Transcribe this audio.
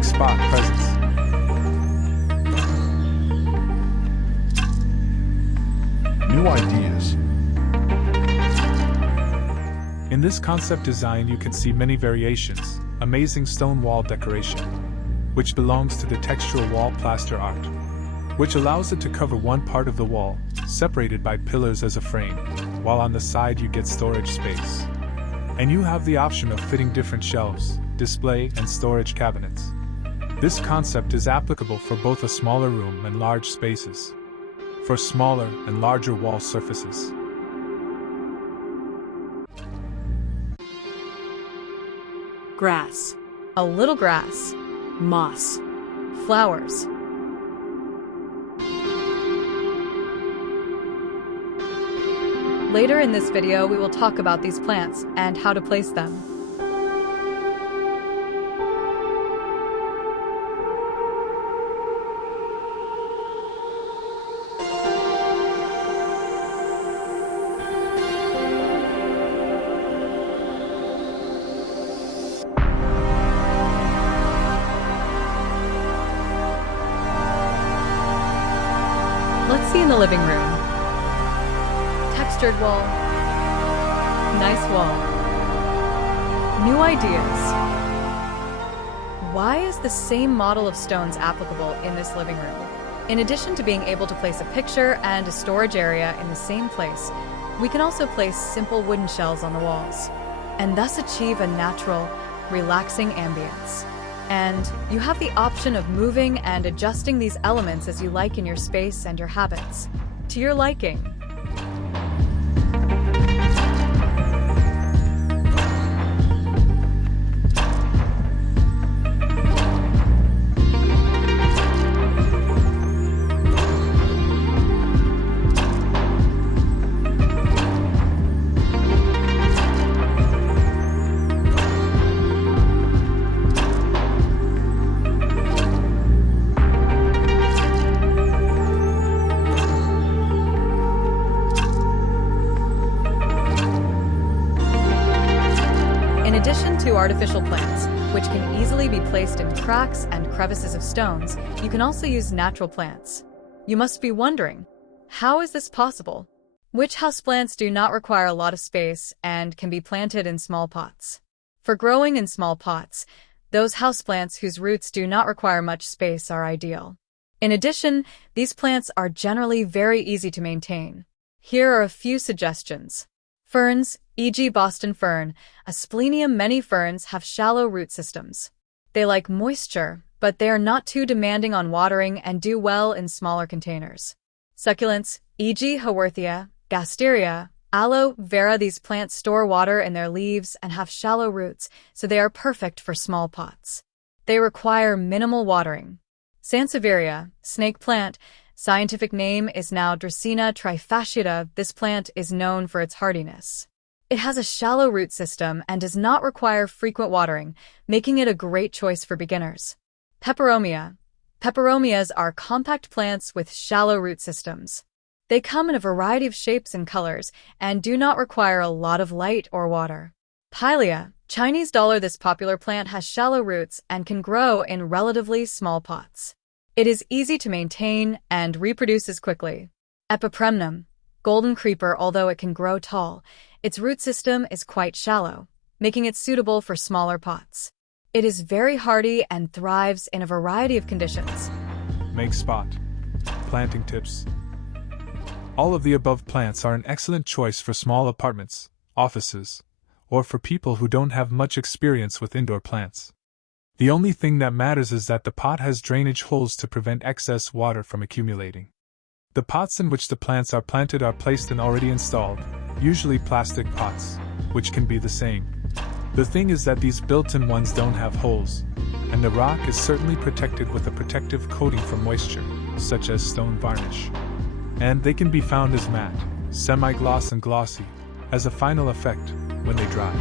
Make spot presence. New ideas. In this concept design you can see many variations, amazing stone wall decoration, which belongs to the textural wall plaster art, which allows it to cover one part of the wall, separated by pillars as a frame, while on the side you get storage space. And you have the option of fitting different shelves, display and storage cabinets. This concept is applicable for both a smaller room and large spaces, for smaller and larger wall surfaces. Grass. A little grass. Moss. Flowers. Later in this video, we will talk about these plants and how to place them. Let's see in the living room. Textured wall. Nice wall. New ideas. Why is the same model of stones applicable in this living room? In addition to being able to place a picture and a storage area in the same place, we can also place simple wooden shells on the walls, and thus achieve a natural, relaxing ambience. And you have the option of moving and adjusting these elements as you like in your space and your habits, to your liking. In addition to artificial plants, which can easily be placed in cracks and crevices of stones, you can also use natural plants. You must be wondering, how is this possible? Which houseplants do not require a lot of space and can be planted in small pots? For growing in small pots, those houseplants whose roots do not require much space are ideal. In addition, these plants are generally very easy to maintain. Here are a few suggestions. Ferns, e.g. Boston fern, Asplenium. Many ferns have shallow root systems. They like moisture, but they are not too demanding on watering and do well in smaller containers. Succulents, e.g. Haworthia, Gasteria, aloe vera. These plants store water in their leaves and have shallow roots, so they are perfect for small pots. They require minimal watering. Sansevieria, snake plant. Scientific name is now Dracaena trifasciata. This plant is known for its hardiness. It has a shallow root system and does not require frequent watering, making it a great choice for beginners. Peperomia. Peperomias are compact plants with shallow root systems. They come in a variety of shapes and colors and do not require a lot of light or water. Pilea, Chinese dollar. This popular plant has shallow roots and can grow in relatively small pots. It is easy to maintain and reproduces quickly. Epipremnum, golden creeper. Although it can grow tall, its root system is quite shallow, making it suitable for smaller pots. It is very hardy and thrives in a variety of conditions. Make spot. Planting tips. All of the above plants are an excellent choice for small apartments, offices, or for people who don't have much experience with indoor plants. The only thing that matters is that the pot has drainage holes to prevent excess water from accumulating. The pots in which the plants are planted are placed in already installed, usually plastic pots, which can be the same. The thing is that these built-in ones don't have holes, and the rock is certainly protected with a protective coating from moisture, such as stone varnish. And they can be found as matte, semi-gloss and glossy, as a final effect, when they dry.